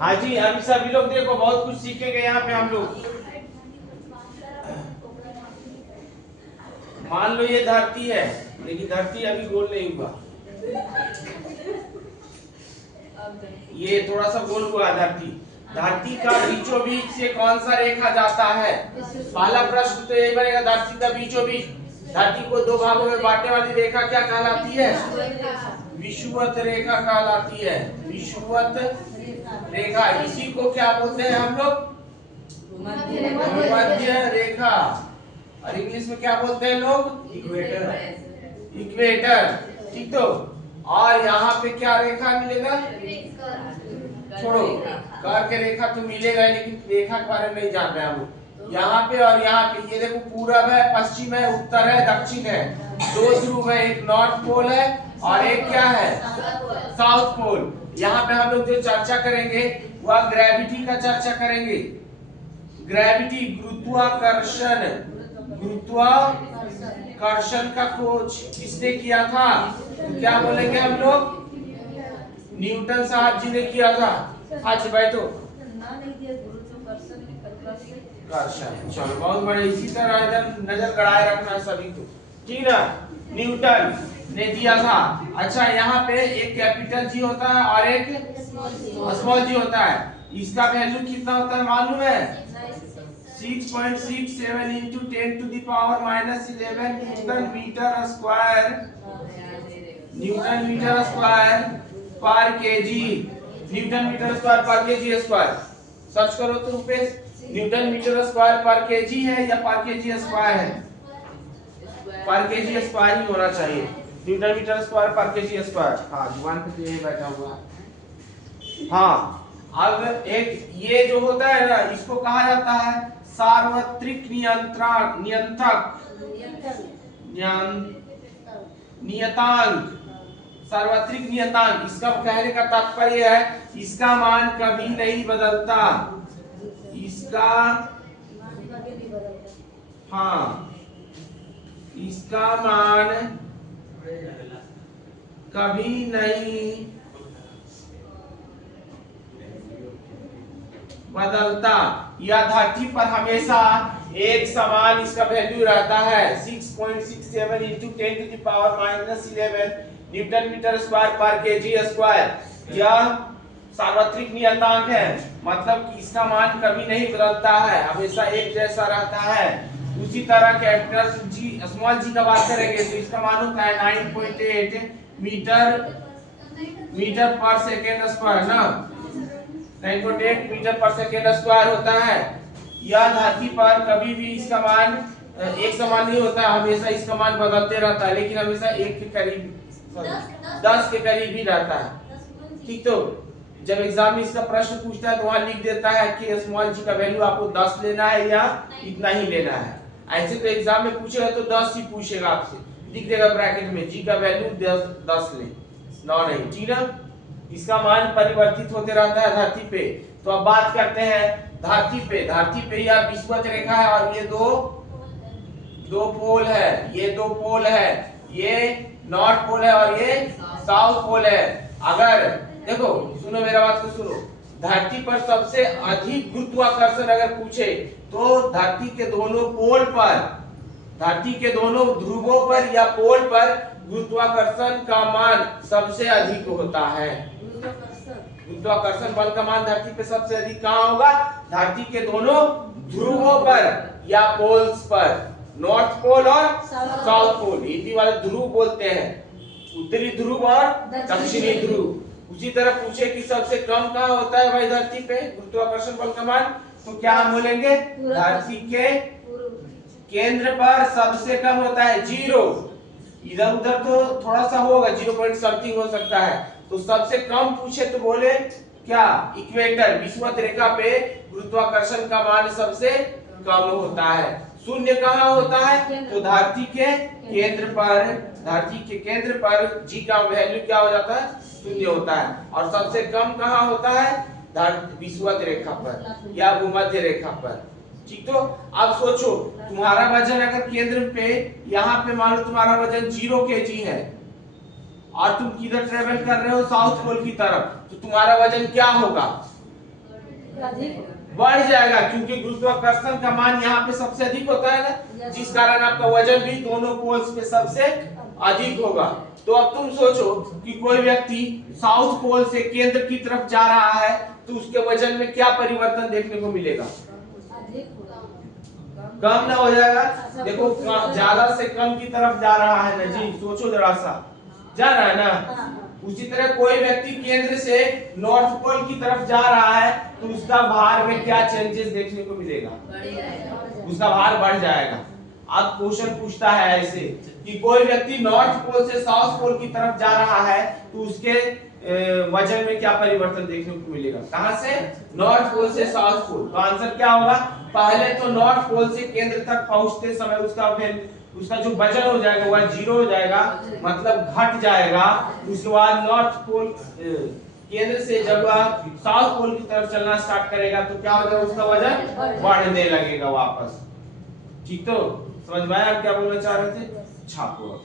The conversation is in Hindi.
हाँ जी, अभी सभी लोग देखो बहुत कुछ सीखेंगे यहाँ पे हम लोग। मान लो ये धरती है, लेकिन धरती अभी गोल नहीं हुआ, ये थोड़ा सा गोल हुआ धरती। धरती का बीचों बीच से कौन सा रेखा जाता है? पहला प्रश्न तो यही बनेगा, धरती का बीचों बीच, धरती को दो भागों में बांटने वाली रेखा क्या कहलाती है? विषुवत रेखा कहलाती है। विषुवत रेखा, इसी को क्या बोलते हैं हम लोग? भूमध्य रेखा। और इंग्लिश में क्या बोलते हैं लोग? इक्वेटर। इक्वेटर, ठीक। तो और यहाँ पे क्या रेखा मिलेगा? छोड़ो, कर के रेखा तो मिलेगा, लेकिन रेखा के बारे में नहीं जान रहे हम लोग। यहाँ पे और यहाँ पे ये देखो, पूरब है, पश्चिम है, उत्तर है, दक्षिण है, दो ध्रुव है, एक नॉर्थ पोल है और एक क्या है? South pole. यहाँ पे हम लोग जो चर्चा करेंगे वह ग्रेविटी का चर्चा करेंगे। ग्रेविटी, गुरुत्वाकर्षण। गुरुत्वाकर्षण का खोज किसने किया था? तो क्या बोलेंगे हम लोग? न्यूटन साहब जी ने किया था। अच्छा बैठो। कर्षण, चलो बहुत बड़े। इसी तरह इधर नजर गड़ाए रखना सभी को, ठीक ना? न्यूटन ने दिया था। अच्छा, यहाँ पे एक कैपिटल जी होता है और एक स्मॉल जी होता है। इसका वैल्यू कितना होता है मालूम है? 6.67 into 10 to the power -11 newton metre square. Newton metre square per KG. Newton metre square per KG square. Search करो तो Rupesh, newton metre square per KG है या पर केजी स्क्वायर है? पर केजी स्क्वायर ही होना चाहिए। Newton metre square per KG square. हाँ, जुबान पे तो यही बैठा हुआ है। हाँ, अब एक ये जो होता है ना, इसको कहा जाता है सार्वत्रिक नियंत्रण, नियतांक। सार्वत्रिक नियतांक, इसका कहने का तात्पर्य है इसका मान कभी नहीं बदलता। इसका, हाँ, इसका मान कभी नहीं बदलता। यह धरती पर हमेशा एक समान इसका वैल्यू रहता है। 6.67 into 10 to the power -11 newton metre square per KG square. यह सार्वत्रिक नियतांक है, मतलब कि इसका मान कभी नहीं बदलता है, हमेशा एक जैसा रहता है। उसी तरह कैपिटल जी, स्मॉल जी का बात करेंगे तो इसका मान होता है 9.8 मीटर पर सेकेंड स्क्वायर ना। 9.8 मीटर पर सेकेंड स्क्वायर होता है। यह धरती पर कभी भी इसका मान एक समान नहीं होता, हमेशा इसका मान बदलते रहता है, लेकिन हमेशा एक के करीब, 10 के करीब ही रहता है, ठीक। तो जब एग्जाम में इसका प्रश्न पूछता है तो वहां लिख देता है कि स्मॉल जी का वैल्यू आपको 10 लेना है या इतना ही लेना है। ऐसे तो एग्जाम में पूछेगा तो 10 ही पूछेगा आपसे, लिख देगा ब्रैकेट में जी का वैल्यू 10 ले, 9 नहीं, ठीक ना। इसका मान परिवर्तित होते रहता है धरती पे। तो अब बात करते हैं धरती पे। धरती पे यह विषुवत रेखा है और ये दो पोल है, ये दो पोल है, ये नॉर्थ पोल है और ये साउथ पोल है। अगर देखो, सुनो मेरा बात को सुनो, धरती पर सबसे अधिक गुरुत्वाकर्षण अगर पूछे तो धरती के दोनों पोल पर, धरती के दोनों ध्रुवों पर या पोल पर गुरुत्वाकर्षण का मान सबसे अधिक होता है। गुरुत्वाकर्षण बल का मान धरती पे सबसे अधिक कहाँ होगा? धरती के दोनों ध्रुवों पर या पोल्स पर, नॉर्थ पोल और साउथ पोल, हिंदी वाले ध्रुव बोलते हैं, उत्तरी ध्रुव और दक्षिणी ध्रुव। उसी तरह पूछे कि सबसे कम कहाँ होता है भाई धरती पे गुरुत्वाकर्षण बल का मान, तो क्या हम बोलेंगे? धरती के केंद्र पर सबसे कम होता है 0। इधर उधर तो थोड़ा सा होगा, 0 पॉइंट समथिंग हो सकता है। तो सबसे कम पूछे तो बोले क्या? इक्वेटर, विषुवत रेखा पे गुरुत्वाकर्षण का मान सबसे कम होता है। शून्य कहाँ होता है? तो धरती के केंद्र पर, धरती के केंद्र पर जी का वैल्यू क्या हो जाता है? शून्य होता है। और सबसे कम कहाँ होता है? विषुवत रेखा पर या भूमध्य रेखा पर, ठीक। तो अब सोचो, तुम्हारा वजन अगर केंद्र पे, यहाँ पे मान लो तुम्हारा वजन 0 kg है और तुम किधर ट्रेवल कर रहे हो? साउथ पोल की तरफ, तो तुम्हारा वजन क्या होगा? बढ़ जाएगा, क्योंकि गुरुत्वाकर्षण का मान यहाँ पे सबसे अधिक होता है ना, जिस कारण आपका वजन भी दोनों पोल्स पे सबसे अधिक होगा। तो अब तुम सोचो कि कोई व्यक्ति साउथ पोल से केंद्र की तरफ जा रहा है तो उसके वजन में क्या परिवर्तन देखने को मिलेगा? कम ना हो जाएगा? देखो ज्यादा से कम की तरफ जा रहा है ना जी, सोचो जरा सा, जा रहा है ना। उसी तरह कोई व्यक्ति केंद्र से नॉर्थ पोल की तरफ जा रहा है तो उसका भार में क्या चेंजेस देखने को मिलेगा? उसका भार बढ़ जाएगा। अब क्वेश्चन पूछता है ऐसे कि कोई व्यक्ति नॉर्थ पोल से साउथ पोल की तरफ जा रहा है तो उसके वजन में क्या परिवर्तन देखने को मिलेगा? कहां से? नॉर्थ पोल से साउथ पोल। तो आंसर क्या होगा? पहले तो नॉर्थ पोल से केंद्र तक पहुंचते समय उसका जो वजन हो जाएगा वह 0 हो जाएगा, मतलब घट जाएगा। उसके बाद नॉर्थ पोल केंद्र से जब वह साउथ पोल की तरफ चलना स्टार्ट करेगा तो क्या हो जाएगा? उसका वजन बढ़ने लगेगा वापस। ठीक, तो समझ में आया आप क्या बोलना चाह रहे थे? छापो।